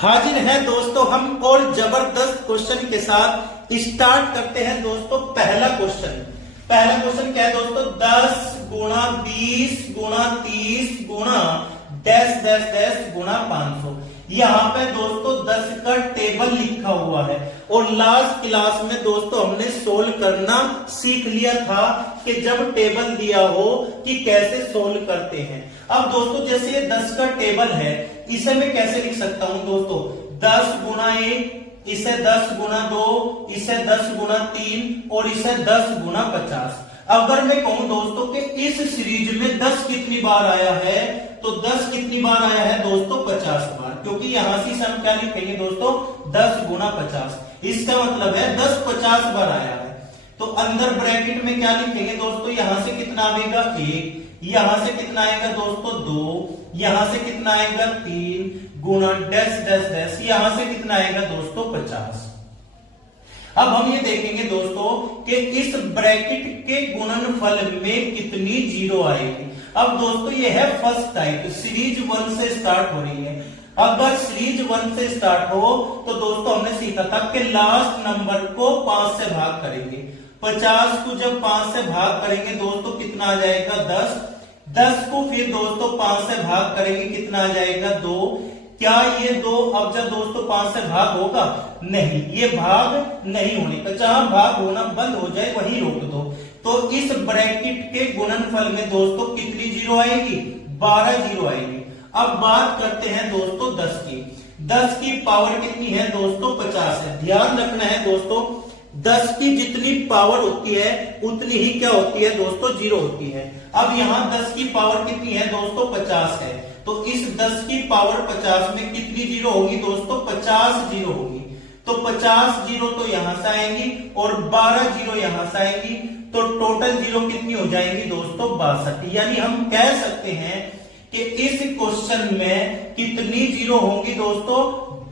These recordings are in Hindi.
हाजिर है दोस्तों हम और जबरदस्त क्वेश्चन के साथ स्टार्ट करते हैं दोस्तों। पहला क्वेश्चन क्या है दोस्तों? 10 गुणा 20 गुणा 30 गुणा डैश डैश डैश गुणा 500। यहाँ पे दोस्तों 10 का टेबल लिखा हुआ है और लास्ट क्लास में दोस्तों हमने सोल्व करना सीख लिया था कि जब टेबल दिया हो कि कैसे सोल्व करते हैं। अब दोस्तों जैसे ये 10 का टेबल है, इसे मैं कैसे लिख सकता हूं दोस्तों? 10 गुणा 1, इसे 10 गुणा 2, इसे 10 गुणा 3 और इसे 10 गुणा 50। अगर मैं कहूं दोस्तों कि इस सीरीज में 10 कितनी बार आया है, तो 10 कितनी बार आया है दोस्तों? 50 बार, क्योंकि यहां से हम क्या लिखेंगे दोस्तों? 10 गुणा 50। इसका मतलब है 10 50 बार आया है। तो अंदर ब्रैकेट में क्या लिखेंगे दोस्तों? यहां से कितना आएगा? 1, यहां से कितना आएगा दोस्तों? 2, यहां से कितना आएगा? 3 गुणा डैश डैश डैश, यहां से कितना आएगा दोस्तों? 50। अब हम ये देखेंगे दोस्तों कि इस ब्रैकेट के गुणनफल में कितनी जीरो आएगी। अब दोस्तों ये है फर्स्ट टाइप, सीरीज 1 से स्टार्ट हो रही है। अगर सीरीज 1 से स्टार्ट हो तो दोस्तों हमने सीखा था कि लास्ट नंबर को 5 से भाग करेंगे। 50 को जब 5 से भाग करेंगे दोस्तों कितना आ जाएगा? 10। 10 को फिर दोस्तों 5 से भाग करेंगे, कितना आ जाएगा? 2। क्या ये 2 अब जब दोस्तों 5 से भाग होगा? नहीं, ये भाग नहीं होने का। जहां भाग होना बंद हो जाए वहीं रोक दो। तो इस ब्रैकेट के गुणनफल में दोस्तों कितनी जीरो आएगी? 12 जीरो आएगी। अब बात करते हैं दोस्तों 10 की। 10 की पावर कितनी है दोस्तों? 50 है। ध्यान रखना है दोस्तों, 10 की जितनी पावर होती है उतनी ही क्या होती है दोस्तों? जीरो होती है। अब यहाँ 10 की पावर कितनी है दोस्तों? 50 है। तो इस 10 की पावर 50 में कितनी जीरो होगी दोस्तों? 50 जीरो होगी। तो 50 जीरो तो यहां से आएंगी और 12 जीरो यहां से आएंगी, तो टोटल जीरो कितनी हो जाएंगी दोस्तों? 62। यानी हम कह सकते हैं कि इस क्वेश्चन में कितनी जीरो होंगी दोस्तों?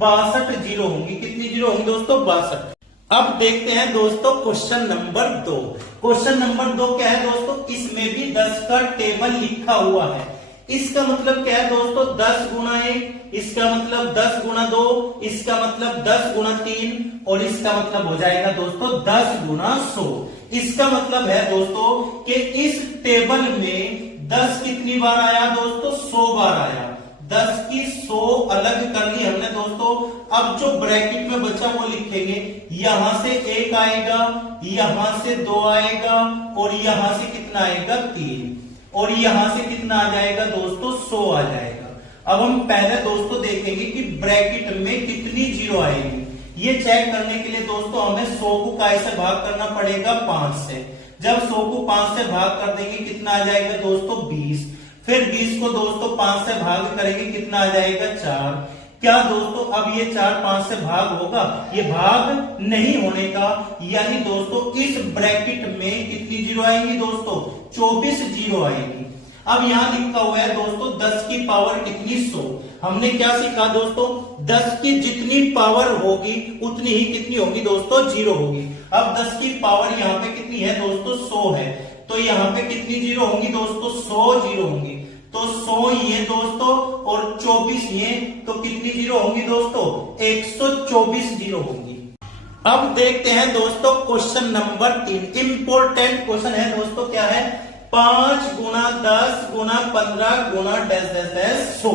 62 जीरो होंगी। कितनी जीरो होंगी दोस्तों? 62। अब देखते हैं दोस्तों क्वेश्चन नंबर 2। क्वेश्चन नंबर 2 क्या है दोस्तों? इसमें भी 10 का टेबल लिखा हुआ है। इसका मतलब क्या है दोस्तों? 10 गुणा 1, इसका मतलब 10 गुणा 2, इसका मतलब 10 गुणा 3 और इसका मतलब हो जाएगा दोस्तों 10 गुणा 100। इसका मतलब है दोस्तों कि इस टेबल में 10 कितनी बार आया दोस्तों? 100 बार आया। 10 की 100 अलग कर ली हमने दोस्तों। अब जो ब्रैकेट में बचा वो लिखेंगे। यहां से 1 आएगा, यहां से 2 आएगा और यहां से कितना आएगा? 3 और यहां से कितना आ जाएगा दोस्तों? 100 आ जाएगा। अब हम पहले दोस्तों देखेंगे कि ब्रैकेट में कितनी जीरो आएगी। ये चेक करने के लिए दोस्तों हमें 100 को कैसे भाग करना पड़ेगा? 5 से। जब 100 को 5 से भाग कर देंगे कितना आ जाएगा दोस्तों? 20। फिर 20 को दोस्तों 5 से भाग करेंगे, कितना आ जाएगा? 4। क्या दोस्तों अब ये 4 5 से भाग होगा? ये भाग नहीं होने का। यानी दोस्तों इस ब्रैकेट में कितनी जीरो आएंगी दोस्तों? 24 जीरो आएंगी। अब यहां लिखा हुआ है दोस्तों 10 की पावर कितनी? 100। हमने क्या सीखा दोस्तों? 10 की जितनी पावर होगी उतनी ही कितनी होगी दोस्तों? जीरो होगी। अब 10 की पावर यहाँ पे कितनी है दोस्तों? 100 है। तो यहाँ पे कितनी जीरो होंगी दोस्तों? 100 जीरो होंगी। तो 100 ये दोस्तों और 24 ये, तो कितनी जीरो होंगी दोस्तों? 124 जीरो होंगी। अब देखते हैं दोस्तों क्वेश्चन नंबर 3। इंपॉर्टेंट क्वेश्चन है दोस्तों। क्या है? 5 गुणा 10 गुणा 15 गुणा डैश डैश डैश 100।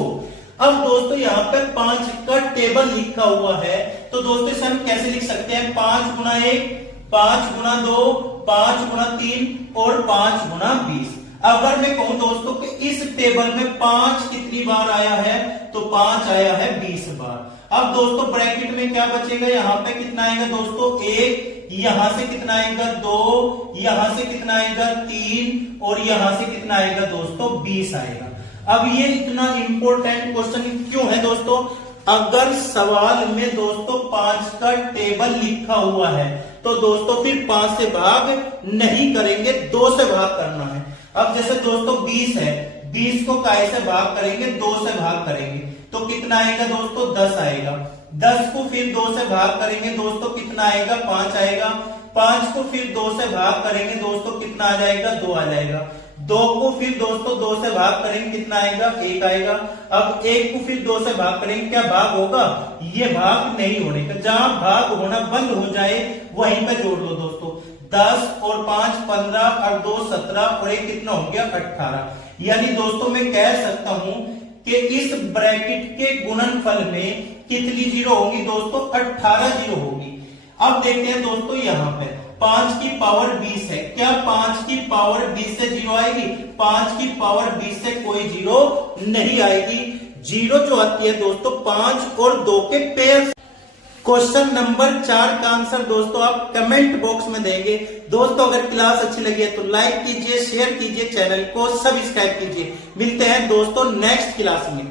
अब दोस्तों यहाँ पे 5 का टेबल लिखा हुआ है, तो दोस्तों इसे हम कैसे लिख सकते हैं? 5 गुणा 1, 5 गुणा 2, 5 गुणा 3 और 5 गुणा 20। अगर मैं कहूं दोस्तों कि इस टेबल में 5 कितनी बार आया है, तो 5 आया है 20 बार। अब दोस्तों ब्रैकेट में क्या बचेगा? यहाँ पे कितना आएगा दोस्तों? 1, यहां से कितना आएगा? 2, यहां से कितना आएगा? 3 और यहां से कितना आएगा दोस्तों? 20 आएगा। अब ये इतना इंपॉर्टेंट क्वेश्चन क्यों है दोस्तों? अगर सवाल में दोस्तों 5 का टेबल लिखा हुआ है तो दोस्तों फिर 5 से भाग नहीं करेंगे, 2 से भाग करना है। अब जैसे दोस्तों 20 है, 20 को काय से भाग करेंगे? 2 से भाग करेंगे, तो कितना आएगा दोस्तों? 10 आएगा। 10 को फिर 2 से भाग करेंगे दोस्तों, कितना आएगा? 5 आएगा। 5 को फिर 2 से भाग करेंगे दोस्तों, कितना आ जाएगा? 2 आ जाएगा। 2 को फिर दोस्तों 2 से भाग करेंगे, कितना आएगा? 1 आएगा। अब 1 को फिर 2 से भाग करेंगे, क्या भाग होगा? ये भाग नहीं होने का, जहां भाग होना बंद हो जाए वहीं पे जोड़ लो दोस्तों। 10 और 5 15 और 2 17 और 1 कितना हो गया? 18। यानी दोस्तों मैं कह सकता हूं कि इस ब्रैकेट के गुणनफल में कितनी जीरो होगी दोस्तों? 18 जीरो होगी। अब देखते हैं दोस्तों यहां पे 5 की पावर 20 है, क्या 5 की पावर 20 से जीरो आएगी? 5 की पावर 20 से कोई जीरो नहीं आएगी। जीरो जो आती है दोस्तों 5 और 2 के पेयर। क्वेश्चन नंबर 4 का आंसर दोस्तों आप कमेंट बॉक्स में देंगे। दोस्तों अगर क्लास अच्छी लगी है तो लाइक कीजिए, शेयर कीजिए, चैनल को सब्सक्राइब कीजिए। मिलते हैं दोस्तों नेक्स्ट क्लास में।